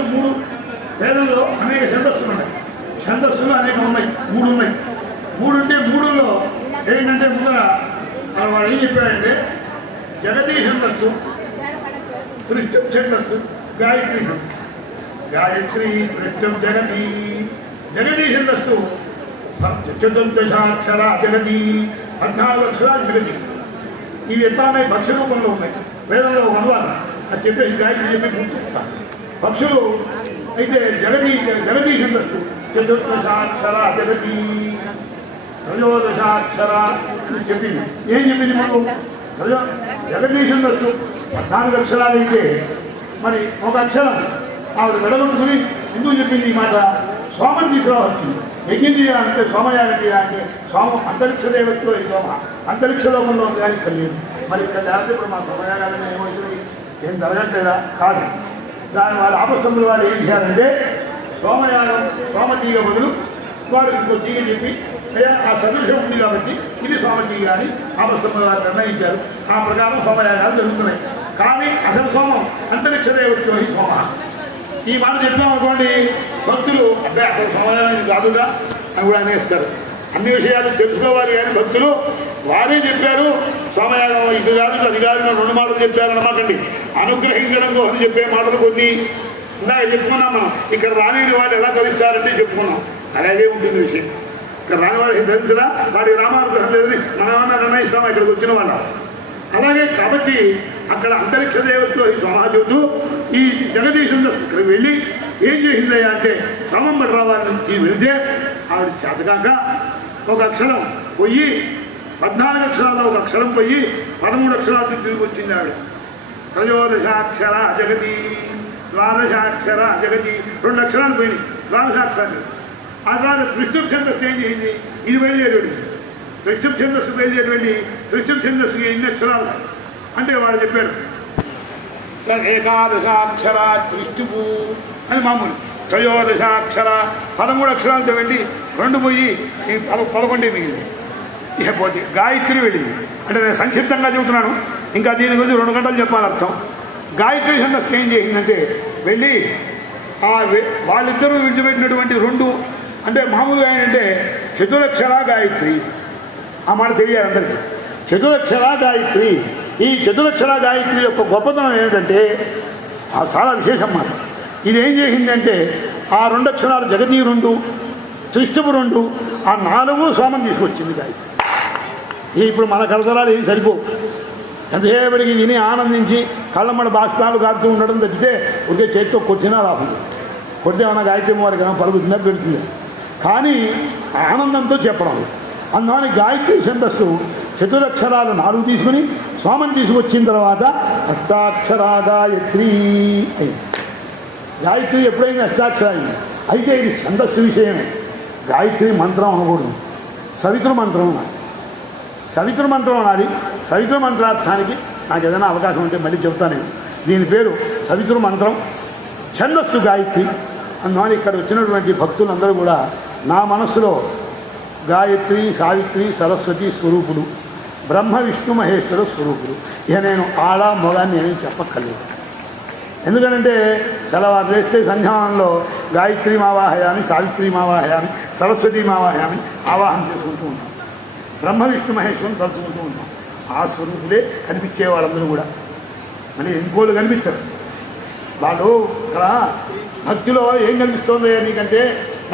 ఛందస్సులు 3 వేదంలో అనేక ఛందస్సులు ఉన్నాయి. ఛందస్సులు అనేక ఉన్నాయి, 3 ఉన్నాయి. 3 ఉంటే 3లో ఏంటంటే ముందర వాడు ఏం చెప్పాడంటే జగతీ ఛందస్సు, త్రిష్టం ఛందస్సు, గాయత్రి ఛందస్సు. గాయత్రి త్రిష్టం జగతి. జగతీ ఛందస్సు 14 జగతి, 14 అక్షరాలు జగతి. ఇవి ఎట్లా ఉన్నాయి? భక్ష్య రూపంలో ఉన్నాయి. వేదంలో ఒక అనువాదం అది చెప్పేసి గాయత్రి చెప్పి గుర్తిస్తాను. పక్షులు అయితే జగతి ఛందస్సు 14 జగతి, 13 చెప్పింది. ఏం చెప్పింది? మనం జగతి ఛందస్సు 14 అక్షరాలు అయితే మరి ఒక అక్షరం ఆవిడ వెడగొట్టుకుని ఎందుకు చెప్పింది ఈ మాట? సోమం తీసుకురావచ్చు. యజ్ఞం చేయాలంటే సోమయాగం చేయాలంటే సోమం అంతరిక్ష దేవతలో ఈ సోమ అంతరిక్ష లోకంలో ఉంది కలిగింది. మరి ఇక్కడ లేకపోతే ఇప్పుడు మా సోమయాగాలని ఏమవుతుంది? ఏం జరగట్లేదా? కాదు. దాని వాళ్ళ ఆపస్తంభుల వాళ్ళు ఏం చేయాలంటే సోమయాగం, సోమతీగ బదులు వారు ఇంకో తీగ చెప్పి ఆ సదృశం ఉంది కాబట్టి ఇది సోమతీగ అని ఆపస్తంభుల వారు నిర్ణయించారు. ఆ ప్రకారం సోమయాగాలు జరుగుతున్నాయి. కానీ అసలు సోమం అంతరిక్ష దేవతలో ఈ సోమ. ఈ మాట చెప్పామనుకోండి భక్తులు అంటే అసలు సమాధానం కాదుగా అని కూడా అనేస్తారు. అన్ని విషయాలు తెలుసుకోవాలి కానీ భక్తులు వారే చెప్పారు సోమయాగం ఇది కాదు అది కాదు 2 మాటలు చెప్పారు అనమాకండి. అనుగ్రహించడం కోసం చెప్పే మాటలు కొన్ని ఇందాక చెప్పుకున్నాం. మనం ఇక్కడ రాని వాళ్ళు ఎలా చదివిస్తారంటే చెప్పుకున్నాం. అలాగే ఉంటుంది విషయం. ఇక్కడ రాని వాడికి చదివించరా వాడికి రామానుగ్రహం లేదని మనం ఏమన్నా నిర్ణయిస్తామా ఇక్కడికి వచ్చిన వాళ్ళ? అలాగే కాబట్టి అక్కడ అంతరిక్ష దేవతలో ఈ సమాజంతో ఈ జగదీశుల ఇక్కడికి వెళ్ళి ఏం చేసిందయ్యా అంటే సోమం పట్టరావారి నుంచి వెళ్తే ఆవిడ చేతకాక ఒక అక్షరం పోయి 14 అక్షరాల్లో ఒక అక్షరం పోయి 13 అక్షరాలతో తిరిగి వచ్చింది ఆవిడ. 13 జగతి, 12 జగతి, 2 అక్షరాలు పోయినాయి. 12 అక్షరాలు. ఆ తర్వాత త్రిష్టం ఛందస్సు ఏం చేసింది? ఇది బయలుదేరి త్రిష్టం ఛందస్సు బయలుదేరి త్రిష్టం ఛందస్సు ఎన్ని అక్షరాలు అంటే వాడు చెప్పాడు 11 త్రిష్టువు అని మామూలు. 13 అక్షరాలతో వెళ్ళి 2 పోయి 11 మిగిలింది. ఇకపోతే గాయత్రి వెళ్ళింది. అంటే నేను సంక్షిప్తంగా చెబుతున్నాను, ఇంకా దీని గురించి 2 గంటలు చెప్పాలి అర్థం. గాయత్రి ఛందస్సు ఏం చేసిందంటే వెళ్ళి వాళ్ళిద్దరూ విడిచిపెట్టినటువంటి 2 అంటే మామూలుగా ఏంటంటే చతురక్షర గాయత్రి. ఆ మాట తెలియాలి అందరికీ. చతురక్షర గాయత్రి. ఈ చతురక్షర గాయత్రి యొక్క గొప్పతనం ఏమిటంటే చాలా విశేషం మాట. ఇది ఏం చేసిందంటే ఆ 2 అక్షరాలు జగతి 2, త్రిష్టపు 2, ఆ 4 సోమం తీసుకొచ్చింది గాయత్రి. ఇప్పుడు మన కలతరాలు ఏం సరిపోవు. ఎంతసేపటికి విని ఆనందించి కళ్ళమ్మడ బాష్పాలు కారుతూ ఉండడం తప్పితే ఒకే చేతితో కొట్టినా రాకుండా కొడితే ఏమన్నా గాయత్రి వారికి పలుకుతుందా పెడుతుంది. కానీ ఆనందంతో చెప్పడం. అందువల్ల గాయత్రి ఛందస్సు చతురక్షరాలు 4 తీసుకుని సోమం తీసుకొచ్చిన తర్వాత అష్టాక్షరా గాయత్రి అయింది. గాయత్రి ఎప్పుడైనా అష్టాక్షరాయింది. అయితే ఇది ఛందస్సు విషయమే. గాయత్రి మంత్రం అనకూడదు, సవితృ మంత్రం అనాలి. సవితృ మంత్రం అనాలి. సవితృ మంత్రార్థానికి నాకు ఏదైనా అవకాశం ఉంటే మళ్ళీ చెప్తాను. దీని పేరు సవితృ మంత్రం, ఛందస్సు గాయత్రి. అందువల్ల ఇక్కడ వచ్చినటువంటి భక్తులందరూ కూడా నా మనస్సులో గాయత్రి, సావిత్రి, సరస్వతి స్వరూపుడు, బ్రహ్మ విష్ణు మహేశ్వర స్వరూపుడు. ఇక నేను ఆడ మొగాన్ని నేనేం చెప్పక్కర్లేదు. ఎందుకంటే తెల్లవారు లేస్తే సంధ్యావనంలో గాయత్రి మావాహయామి, సావిత్రి మావాహయామి, సరస్వతి మావాహయామి ఆవాహన చేసుకుంటూ ఉంటాం. బ్రహ్మ విష్ణు మహేశ్వరం తలుచుకుంటూ ఉంటాం. ఆ స్వరూపులే కనిపించే వాళ్ళందరూ కూడా మరి ఇంకోళ్ళు కనిపించరు. వాళ్ళు ఇక్కడ భక్తిలో ఏం కనిపిస్తోంది నీకంటే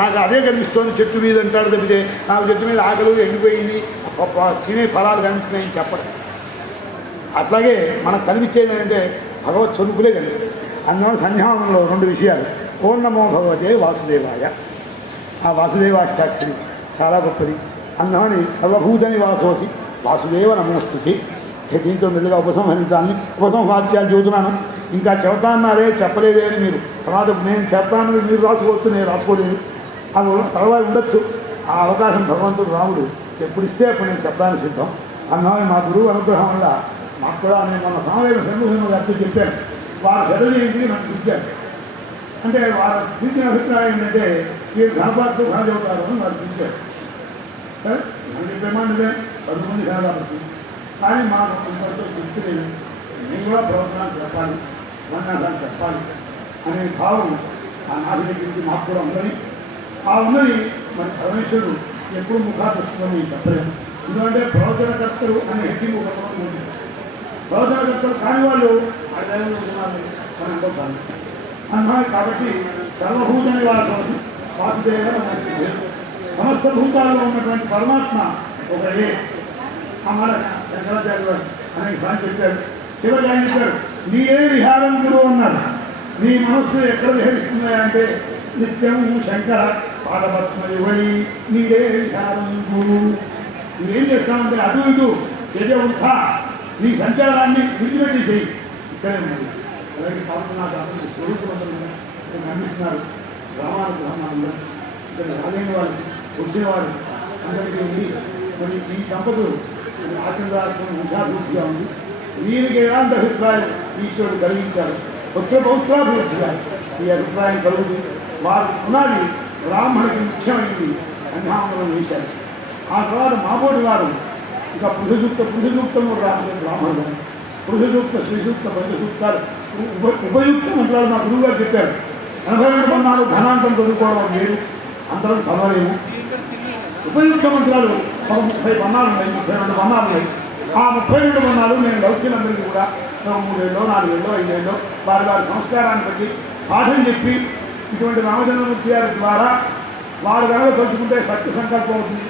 నాకు అదే కనిపిస్తోంది చెట్టు మీద అంటాడు తప్పితే నాకు చెట్టు మీద ఆకలి ఎండిపోయింది తినే ఫలాలు కనిపిస్తున్నాయని చెప్పడం. అట్లాగే మనకు కనిపించేది ఏంటంటే భగవత్ స్వరూపులే కనిపిస్తాయి. అందువల్ల సంధ్యావనంలో 2 విషయాలు. ఓం నమో భగవతే వాసుదేవాయ. ఆ వాసుదేవాష్టాక్షరి చాలా గొప్పది. అందువని సర్వభూత నివాసోసి వాసుదేవ నమోస్తుతి. దీంతో మెల్లుగా ఉపసంహాద్యాలు చెబుతున్నాను. ఇంకా చెబుతాన్నారే చెప్పలేదే అని మీరు తర్వాత నేను చెప్తాను మీరు రాసుకోవచ్చు, నేను రాసుకోలేదు. అది తర్వాత ఉండొచ్చు. ఆ అవకాశం భగవంతుడు రాముడు ఎప్పుడు ఇస్తే అప్పుడు నేను చెప్పడానికి సిద్ధం. అందువల్ల మా గురువు అనుగ్రహం వల్ల మాకు కూడా నేను మన సమయం సంతోషంగా గారితో చెప్పాను. వారు చదివి ఇంటికి నాకు ఇచ్చారు. అంటే వారు తీసిన అభిప్రాయం ఏంటంటే వీరు ఘనపాత్ర ఘన చెబుతారు అని వారు పిలిచారు. సరే మనం చెప్పేమంటే 10 మంది ఘనపాత్ర. కానీ మాకు ఇంతటితో పిలిచలేదు. నేను కూడా ప్రవర్తన చెప్పాలి, ఉపన్యాసాలు చెప్పాలి అనే భావం ఆ నాభి దగ్గరించి మాకు కూడా ఉందని ఆ ఉన్నది మరి పరమేశ్వరుడు ఎప్పుడు ముఖాదృష్టిలో చెప్పలేము. ఎందుకంటే ప్రవచనకర్తలు అనే హెడ్డింగ్ ఒక ఉంది. ప్రవచనకర్తలు కాని వాళ్ళు ఆ దైవంలో ఉన్నారు అని అనుకోవాలి అన్నారు. కాబట్టి సర్వభూత నివాసం వాసుదేవ సమస్త భూతాల్లో ఉన్నటువంటి పరమాత్మ ఒకటే. అమర శంకరాచార్య గారు అనేక సార్లు చెప్పారు. చివరి ఆయన చెప్పారు, నీవే విహారం గురువు అన్నారు. నీ మనస్సు ఎక్కడ విహరిస్తుందా అంటే నిత్యం శంకర పాదపద్మయువై నీవే విహారం గురువు. నువ్వేం చేస్తామంటే అటు ఇటు చర్య వృథా, నీ సంచారాన్ని విడిచిపెట్టి చేయి. ఇక్కడే ఉన్నది. అలాగే పాల్గొన్నారు అందరికీ స్వరూపులందరూ అందిస్తున్నారు. రామానుగ్రహంలో ఇక్కడ రాలేని వాళ్ళు వచ్చినవారు అందరికీ ఉంది. మరి ఈ దంపతులు ఆచంద్రాత్మ వంశాభివృద్ధిగా ఉంది. వీరికి ఎలాంటి అభిప్రాయం ఈశ్వరుడు కలిగించారు. పుత్ర పౌత్రాభివృద్ధిగా ఈ అభిప్రాయం కలుగుతుంది. వారు పునాది బ్రాహ్మణుడికి ముఖ్యమైనది అన్యామనం వేశారు. ఆ తర్వాత మాబోటి వారు ఇంకా పృథుసూక్తము రాసిన బ్రాహ్మణుడు, పృథుసూక్త శ్రీసూక్త పంచసూక్తాలు ఉపయుక్త మంత్రాలు మా గురువు గారు చెప్పారు. 82 మన్నాలు ధనాంతం చదువుకోవడం లేదు, అందరం చదవలేము. ఉపయుక్త మంత్రాలు 30 మన్నాలు ఉన్నాయి, 32 మన్నాలు ఉన్నాయి. ఆ 32 మన్నాలు నేను లౌక్యులందరికీ కూడా 3 ఏళ్ళో 4 ఏళ్ళో 5 ఏళ్ళో వారి సంస్కారాన్ని బట్టి పాఠం చెప్పి ఇటువంటి రామచంద్రమూర్తి గారి ద్వారా వారు కనుక తలుచుకుంటే సత్య సంకల్పం అవుతుంది.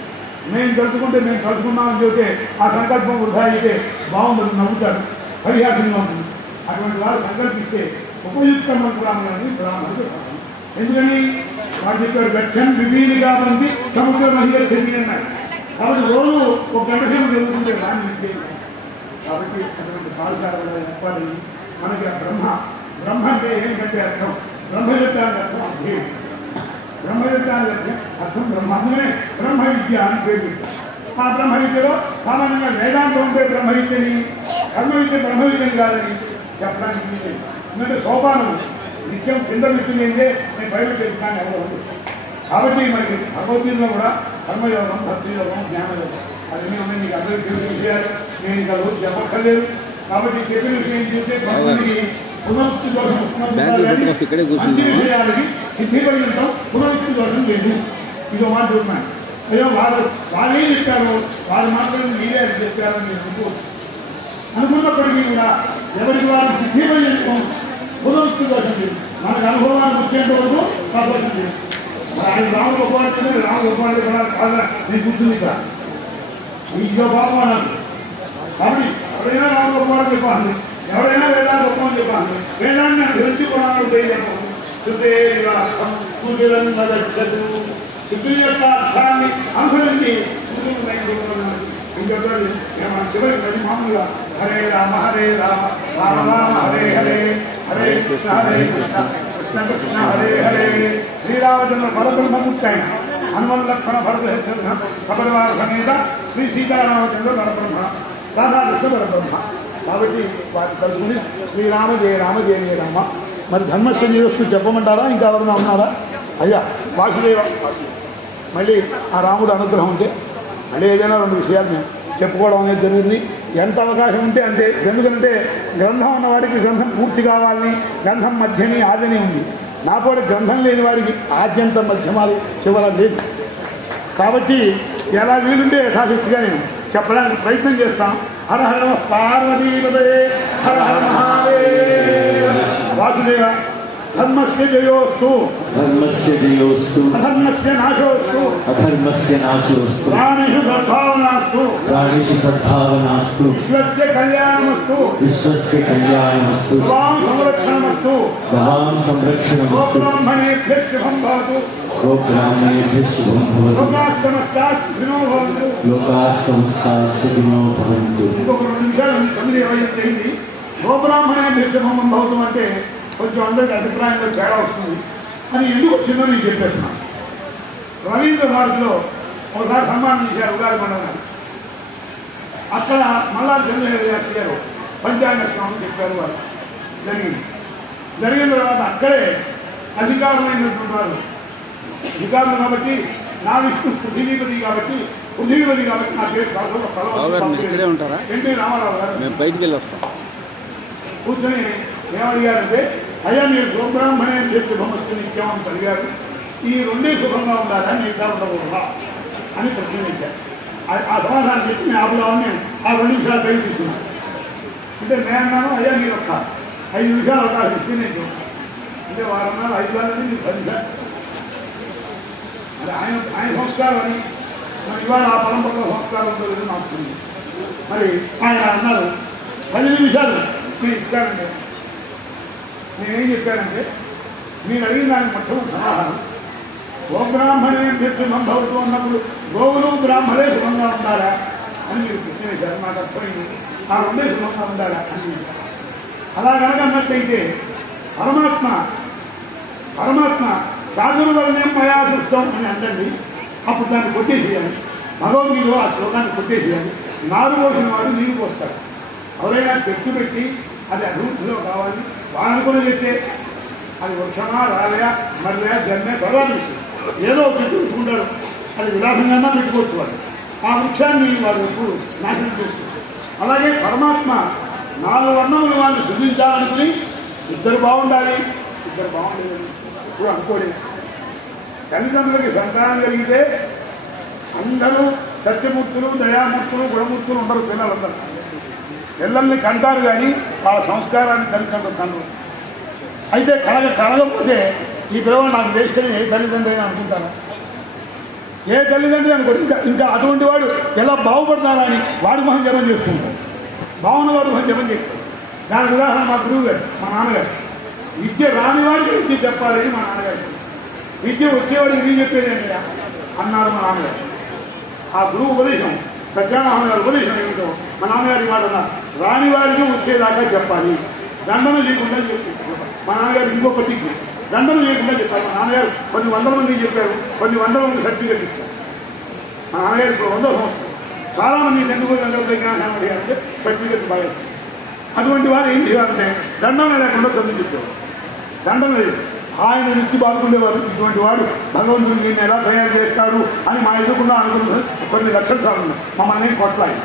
మేము తలుచుకుంటే మేము తలుచుకున్నామని చెబితే ఆ సంకల్పం వృధా అయితే బాగుంటుంది, నవ్వుతారు, పరిహాసంగా ఉంటుంది. అటువంటి వారు సంకల్పిస్తే ఉపయుక్త మంత్రాన్ని బ్రాహ్మణుడు. ఎందుకని వాడు చెప్పాడు, గచ్చన్ వివీనిగా ఉంది సముద్ర మహిళ చెంది అన్నాడు. కాబట్టి రోజు ఒక గంట సేపు జరుగుతుంటే దాన్ని విద్య. కాబట్టి అటువంటి కాలుకారులు చెప్పాలి మనకి. ఆ బ్రహ్మ అంటే ఏంటంటే అర్థం, బ్రహ్మయుద్ధానికి అర్థం అధ్యయనం. బ్రహ్మయుద్ధానికి అర్థం బ్రహ్మ, అందుకనే బ్రహ్మ విద్య అని పేరు. ఆ బ్రహ్మ విద్యలో సామాన్యంగా వేదాంతం ఉంటే బ్రహ్మ విద్యని, కర్మ విద్య బ్రహ్మ విద్యని కాదని చెప్పడానికి ఎందుకంటే సోపానం నిత్యం కింద విద్యుందే నేను బయట చెప్తాను ఎవరు. కాబట్టి మనకి భగవద్గీతలో కూడా కర్మయోగం, భక్తియోగం, జ్ఞానయోగం అన్నీ ఉన్నాయి. నీకు అందరికీ తెలిసిన విషయాలు నేను ఇంకా రోజు చెప్పక్కర్లేదు. కాబట్టి చెప్పిన విషయం చూస్తే భగవంతుడికి పునరుక్తి దోషం మంచి విషయాలకి సిద్ధిపడినంతం పునరుక్తి దోషం లేదు. ఇదో మాట చూస్తున్నాను. అయ్యో వాళ్ళేం చెప్పారు, వాళ్ళు మాత్రం మీరే చెప్పారని నేను అనుకున్నప్పటికీ కూడా ఎవరికి వారు సిద్ధిపడినంతం పునరుక్తి దోషం లేదు. మనకు అనుభవానికి వచ్చేంత వరకు కాదోషం లేదు. ఆయన రాముడు గొప్పవాడు, రాముడు గొప్పవాడు కాదా నేను గుర్తుంది సార్ ఇదో బాబు అన్నాను. కాబట్టి ఎవరైనా రాముడు గొప్పవాడు చెప్పాలి, ఎవరైనా వేదాలు గొప్పని చెప్పాలి. వేదాన్ని అభివృద్ధి కొనాలి శుద్ధి యొక్క అర్థాన్ని అనుసరించి ఇంకొకటి చివరి ప్రతి మామూలుగా హరే రామ రామ రామ హరే హరే హరే కృష్ణ కృష్ణ కృష్ణ హరే హరే. శ్రీరామచంద్ర పరబ్రహ్మముక్తి అయిన హనుమన్ లక్ష్మణ భరత సపరివార సమేత శ్రీ సీతారామచంద్ర పరబ్రహ్మ, రాధాకృష్ణ పరబ్రహ్మ. కాబట్టి వాటి కలుసుకుని శ్రీరామ జయ రామ జయ జయ రామ. మరి ధర్మస్య జీవస్తు చెప్పమంటారా, ఇంకా ఎవరైనా ఉన్నారా? అయ్యా వాసుదేవ, మళ్ళీ ఆ రాముడు అనుగ్రహం ఉంటే మళ్ళీ ఏదైనా 2 విషయాలు మేము చెప్పుకోవడం అనేది జరిగింది. ఎంత అవకాశం ఉంటే అంతే. ఎందుకంటే గ్రంథం ఉన్నవాడికి గ్రంథం పూర్తి కావాలని, గ్రంథం మధ్యని ఆదిని ఉంది. నాపోటి గ్రంథం లేని వాడికి ఆద్యంత మధ్యమాలు చివర లేదు. కాబట్టి ఎలా వీలుంటే యథాశక్తిగా నేను చెప్పడానికి ప్రయత్నం చేస్తాం. హర హర పార్వతీపదే హర హర మహాదేవ. వాసుదేవ ధర్మస్య జయోస్తు ధర్మస్య జయోస్తు అధర్మస్య నాశోస్తు అధర్మస్య నాశోస్తు ప్రాణిషు సద్భావనాస్తు ప్రాణిషు సద్భావనాస్తు విశ్వస్య కళ్యాణమస్తు విశ్వస్య కళ్యాణమస్తు గవాం సంరక్షణమస్తు గవాం సంరక్షణమస్తు గోబ్రాహ్మణేభ్యః శుభం భవతు గోబ్రాహ్మణేభ్యః శుభం భవతు లోకాః సమస్తాః సుఖినో భవంతు లోకాః సమస్తాః సుఖినో భవంతు. ఇంకొక 2 నిమిషాలు 9:20 అయింది. గోబ్రాహ్మణేభ్యః శుభం భవతు అంటే కొంచెం అందరికి అభిప్రాయంలో తేడా వస్తుంది అని ఎందుకు వచ్చిందో నేను చెప్పేస్తున్నాను. రవీంద్ర భారతిలో ఒకసారి సన్మానం చేశారు ఉగాది పండుగ. అక్కడ మల్లారి చంద్రశేఖర్ శాస్త్రి గారు పంచాంగ స్నానం చెప్పారు. వారు జరిగిన తర్వాత అక్కడే అధికారమైనటువంటి వారు అధికారులు కాబట్టి నా విష్ణు పృథ్వీపతి కాబట్టి నా పేరు ఉంటారా? ఎన్టీ రామారావు గారు మేము బయటికి వెళ్ళి వస్తాం. కూర్చొని ఏమడిగారంటే, అయ్యా మీరు గోబ్రాహ్మణే శుభమస్తు నిత్యం అని కలిగారు. ఈ రెండే సుఖంగా ఉండాలని మిగతా ఉండకూడదా అని ప్రశ్నించారు. ఆ సమాధానం చెప్పి నేను ఆపుదామని ఆ 2 నిమిషాలు పైకి తీసుకున్నాను. అంటే నేను అన్నాను, అయ్యా మీరు ఒక్క 5 నిమిషాలు అవకాశం ఇచ్చి నేను చూస్తాను. అంటే వారు అన్నారు 5 నిమిషాలని మీకు 10 నిమిషాలు. మరి ఆయన సంస్కారం అని మరి ఇవాళ ఆ పరంపర సంస్కారం ఉందో లేదో నాకు తెలియదు. మరి ఆయన అన్నారు 10 నిమిషాలు నేను ఇస్తానండి. నేనేం చెప్పానంటే మీరు అడిగిన దానికి మొట్టమొదటి సమాధానం గోబ్రాహ్మణే శుభం భవతు అన్నప్పుడు గోవులు బ్రాహ్మణే శుభంగా ఉండాలా అని మీరు ప్రశ్న వేశారు. నాకు అర్థమైంది. ఆ 2 శుభంగా ఉండాలా అని. అలా కనుక అన్నట్లయితే పరమాత్మ చాతుర్వర్ణ్యం మయా సృష్టం అని అంటండి. అప్పుడు దాన్ని కొట్టేసేయాలి. భగవద్గీతలో ఆ శ్లోకాన్ని కొట్టేసేయాలి. నారు పోసిన వాడు నీరు పోస్తాడు. ఎవరైనా చెట్టు పెట్టి అది అభివృద్ధిలో కావాలి వాడనుకుని చెప్తే అది వృక్షమా రాలయా మర్రయా జన్మే పర్వాలేదు ఏదో చెట్టు పెట్టుకుంటాడు. అది విలాసంగా పెట్టుకోవచ్చు వాడు. ఆ వృక్షాన్ని వాడు ఎప్పుడు నాశనం చేస్తారు. అలాగే పరమాత్మ 4 వర్ణములు వాళ్ళు సృజించాలనుకుని ఇద్దరు బాగుండాలి ఇప్పుడు అనుకోలేదు. తల్లిదండ్రులకి సంతానం కలిగితే అందరూ సత్యమూర్తులు దయామూర్తులు గుణమూర్తులు ఉండరు. పిల్లల్ని కంటారు కానీ వాళ్ళ సంస్కారాన్ని తల్లిదండ్రులు కనరు. అయితే కలగకపోతే ఈ పిల్లవాడు నాకు వేసుకొని ఏ తల్లిదండ్రి అయినా అనుకుంటారా? ఏ తల్లిదండ్రి అనుకోండి. ఇంకా అటువంటి వాడు ఎలా బాగుపడతారా అని వాడి మొహం జపం చేసుకుంటాడు. బాగున్న వాడు మొహం జపం చేస్తాడు. దానికి ఉదాహరణ మా గురువు గారు, మా నాన్నగారు. విద్య రానివాడికి విద్య చెప్పాలని మా నాన్నగారు. విద్య వచ్చేవాడికి విద్య చెప్పేది అన్నారు మా నాన్నగారు. ఆ గురువు ఉపదేశం సత్యనారాయణ గారు ఉపదేశం ఏమిటో మా నాన్నగారి మాట రాని వారికి వచ్చేదాకా చెప్పాలి. దండన చేయకుండా చెప్పారు. మా నాన్నగారు ఇంకో పట్టికి దండన చేయకుండా చెప్పారు. మా నాన్నగారు కొన్ని 100 మందికి చెప్పారు, కొన్ని 100 మంది సర్టిఫికెట్ ఇచ్చారు. మా నాన్నగారు ఇప్పుడు 100 సంవత్సరం చాలా మంది ఎందుకు జ్ఞానం అడిగారంటే సర్టిఫికెట్ బాగా ఇచ్చారు. అటువంటి వారు ఏం చేయాలంటే దండన లేకుండా చదువు చెప్పారు. దండన లేదు. ఆయన నుంచి బాగుండేవారు. ఇటువంటి వాడు భగవంతుడు దీన్ని ఎలా తయారు చేస్తాడు అని మా ఎదుర్కొన్నా అనుకున్న కొన్ని లక్షల సార్లు ఉన్నాయి. మమ్మల్ని కొట్లాయి.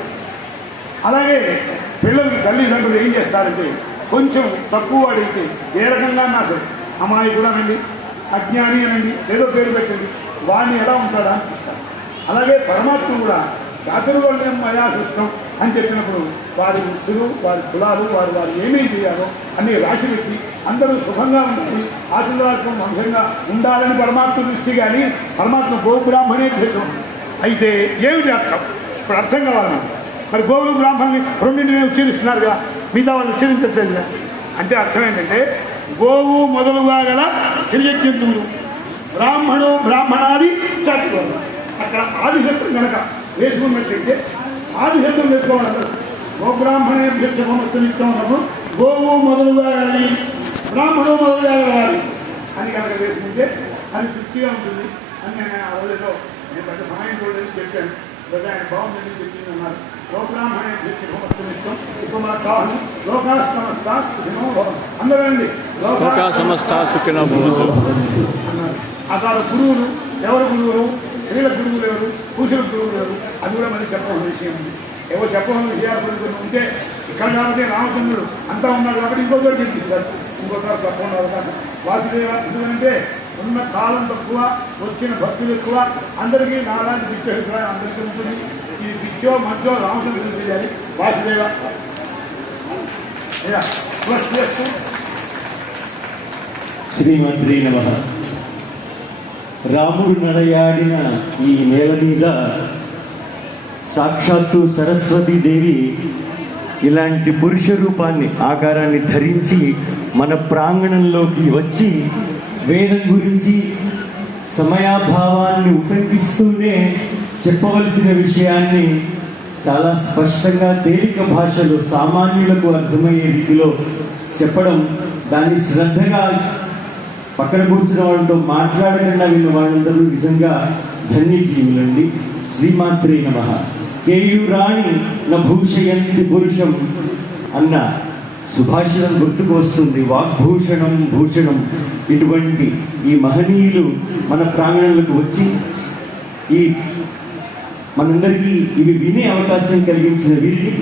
అలాగే పిల్లలకి తల్లిదండ్రులు ఏం చేస్తారంటే కొంచెం తక్కువ అడిగితే ఏ రకంగా నా సరే అమాయకుడు అనండి, అజ్ఞాని అనండి, ఏదో పేరు పెట్టండి, వాడిని ఎలా ఉంటాడా అనిపిస్తారు. అలాగే పరమాత్మ కూడా చాతుర్వర్ణ్యం మయా సృష్టం అని చెప్పినప్పుడు వారి వృత్తులు, వారి కులాలు, వారు ఏమేం చేయాలో అన్ని రాసి పెట్టి అందరూ సుఖంగా ఉండాలి, ఆశీర్వాదం వంశంగా ఉండాలని పరమాత్మ దృష్టి. కానీ పరమాత్మ గోబ్రాహ్మణే భేదం. అయితే ఏమిటి అర్థం? ఇప్పుడు అర్థం కావాలి. మరి గోవులు బ్రాహ్మణుని రెండింటిని ఉచ్చరిస్తున్నారుగా, మిగతా వాళ్ళు ఉచ్చరించట్లేదుగా. అంటే అర్థం ఏంటంటే గోవు మొదలుగా గల తిరియజ్ఞంతులు, బ్రాహ్మణాది చాతుర్వర్ణం. అక్కడ ఆదిశత్వం కనుక వేసుకున్నట్లయితే ఆదిశత్వం వేసుకోవాలి. గోబ్రాహ్మణే శుభమస్తు నిత్యం ఉన్నప్పుడు గోవు మొదలుగా కానీ బ్రాహ్మణుడు మొదలుగా కావాలి అని కనుక వేసుకుంటే అది తృప్తిగా ఉంటుంది అని నేను ఆ రోజులో నేను పెద్ద సమయం చూడలేదు చెప్పాను. ఆయన బాగుందని చెప్పింది అన్నారు. గోబ్రాహ్మణే శుభమస్తు నిత్యం. ఇప్పుడు మనకు కావాలి లోకా సమస్తా సుఖినో భవంతు. అందరూ అండి లోకా సమస్తా సుఖినో భవంతు అన్నారు. అక్కడ గురువులు ఎవరు గురువులు? స్త్రీల గురువులు ఎవరు? పురుషుల గురువులు ఎవరు? అది కూడా మళ్ళీ చెప్పవలసిన విషయం ఉంది. ఏవో చెప్పవలసిన విషయాలు కొన్ని ఉంటే ఇక్కడ కాబట్టి రామచంద్రుడు అంతా ఉన్నాడు కాబట్టి ఇంకోసారి చెప్పిస్తారు. ఇంకోసారి తప్పకుండా అవకాశం. వాసుదేవ ఎందుకంటే ఉన్న కాలం తక్కువ, వచ్చిన భక్తులు ఎక్కువ. అందరికీ నాలాంటి పిచ్చ అభిప్రాయం అందరికీ ఉంటుంది. ఈ పిచ్చో మధ్యో రామచంద్రుడు తెలియాలి. వాసుదేవ శ్రీమంత్రి నమః. రాముడు నడయాడిన ఈ నేల మీద సాక్షాత్తు సరస్వతీదేవి ఇలాంటి పురుష రూపాన్ని, ఆకారాన్ని ధరించి మన ప్రాంగణంలోకి వచ్చి వేదం గురించి సమయాభావాన్ని ఉపయోగిస్తూనే చెప్పవలసిన విషయాన్ని చాలా స్పష్టంగా తేలిక భాషలో సామాన్యులకు అర్థమయ్యే రీతిలో చెప్పడం, దాన్ని శ్రద్ధగా పక్కన కూర్చున్న వాళ్ళతో మాట్లాడకుండా విన్న వాళ్ళందరూ నిజంగా ధన్యజీవులండి. శ్రీమాత్రే నమః. కేయూరాణి నభూషయంతి పురుషం అన్న సుభాషితం గుర్తుకు వస్తుంది. వాగ్భూషణం భూషణం. ఇటువంటి ఈ మహనీయులు మన ప్రాంగణంలోకి వచ్చి ఈ మనందరికీ ఇవి వినే అవకాశం కలిగించిన వీరికి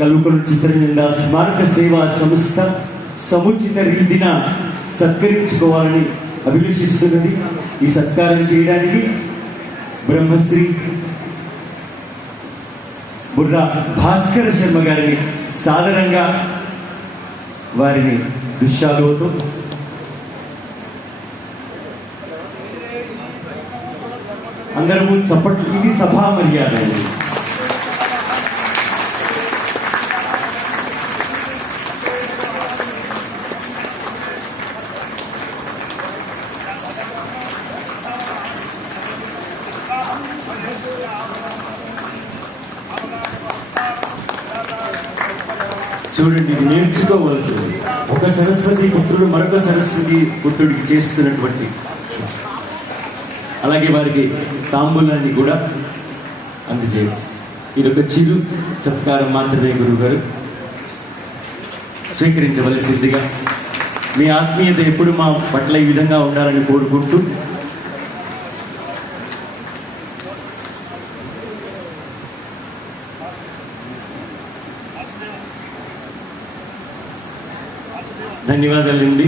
కల్వకుర్తి చిత్రనింద స్మారక సేవా సంస్థ సముచిత రీతిన సత్కరించుకోవాలని అభిలషిస్తున్నది. ఈ సత్కారం చేయడానికి బ్రహ్మశ్రీ బుర్రా భాస్కర శర్మ గారిని సాదరంగా వారిని దుశ్శాలువతో అందరము చప్పట్లు. ఇది సభా మర్యాద అండి. చూడండి, ఇది నేర్చుకోవలసింది. ఒక సరస్వతి పుత్రుడు మరొక సరస్వతి పుత్రుడికి చేస్తున్నటువంటి అలాగే వారికి తాంబూలాన్ని కూడా అందజేయచ్చు. ఇదొక చిరు సత్కారం మాత్రమే. గురువు గారు స్వీకరించవలసిందిగా, మీ ఆత్మీయత ఎప్పుడు మా పట్ల ఈ విధంగా ఉండాలని కోరుకుంటూ ధన్యవాదాలండి.